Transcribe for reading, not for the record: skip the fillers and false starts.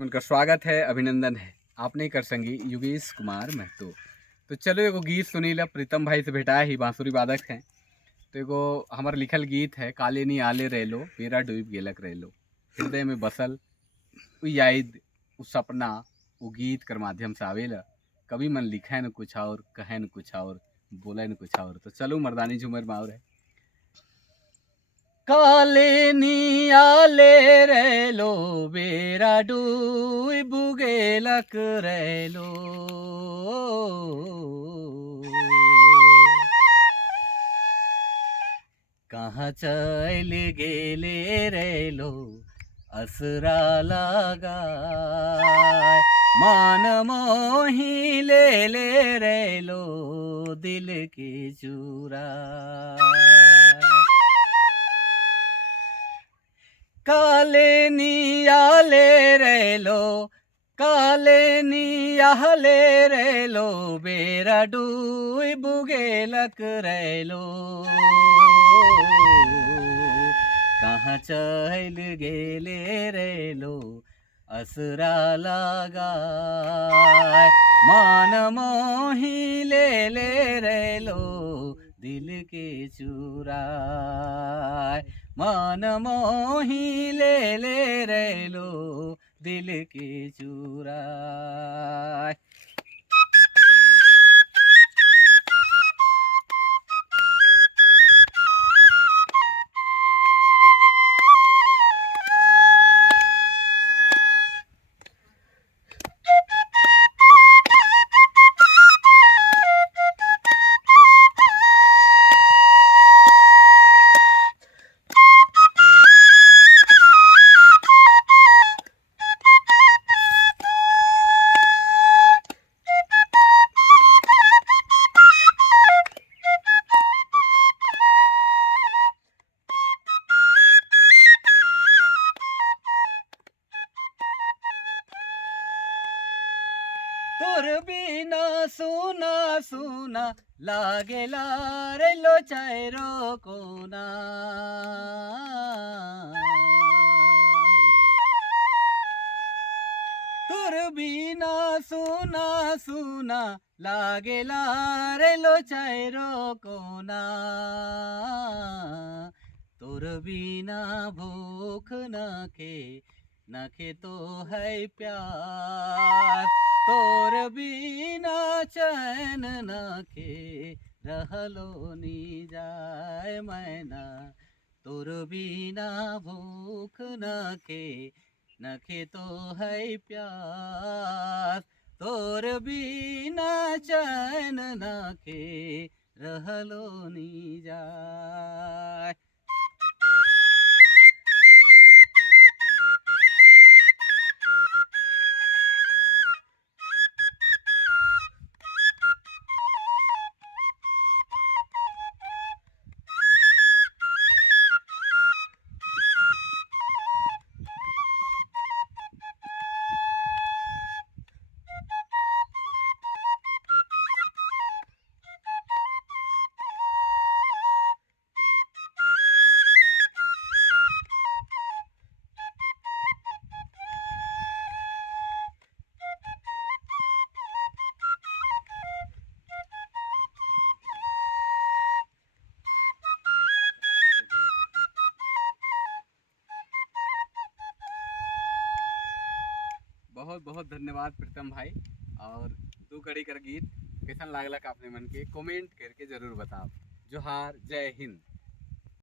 उनका स्वागत है, अभिनंदन है। आपने कर संगी योगेश कुमार महतो। तो चलो एगो गीत सुनी ला, प्रीतम भाई से भेटाए ही बांसुरी वादक हैं। तो एगो हमार लिखल गीत है, काले नी आले रहलो बेरा डूब गेलक रहलो। हृदय में बसल उ याद, उ सपना, उ गीत कर माध्यम से आवेला। कभी मन लिखे न कुछ और, कहे न कुछ और, बोले न कुछ और। तो चलो मर्दानी झूमर में और है। काले नी आले रहलो बेरा डूब गेलक रहलो। कहाँ चल गेले रहलो असरा लगाए। मान मोही ले ले रहलो दिल के चुरा। काले नी आले रहलो, काले नी आले रहलो बेरा डूब गेलक रहलो। कहाँ चल गेले रहलो असरा लगाए। मान मोही ले ले रहलो दिल के चुराए। मान मोही ले ले रहलो दिल के चुराए। तोर बिना सुना सुना लागेला रे लो चायरो कोना। तोर बिना सुना सुना लागेला रे लो चायरो कोना। तोर बिना भूख नखे नखे तो है प्यार। तोर बिना चैन नखे रहलो नी जाए मैना। तोर बिना भूख नखे नखे तो है प्यार। तोर बिना चैन नखे रहलो नी जाए। बहुत बहुत धन्यवाद प्रीतम भाई। और दू कड़ी कर गीत कैसन लागला का अपने मन के कमेंट करके जरूर बताओ। जोहार, जय हिंद।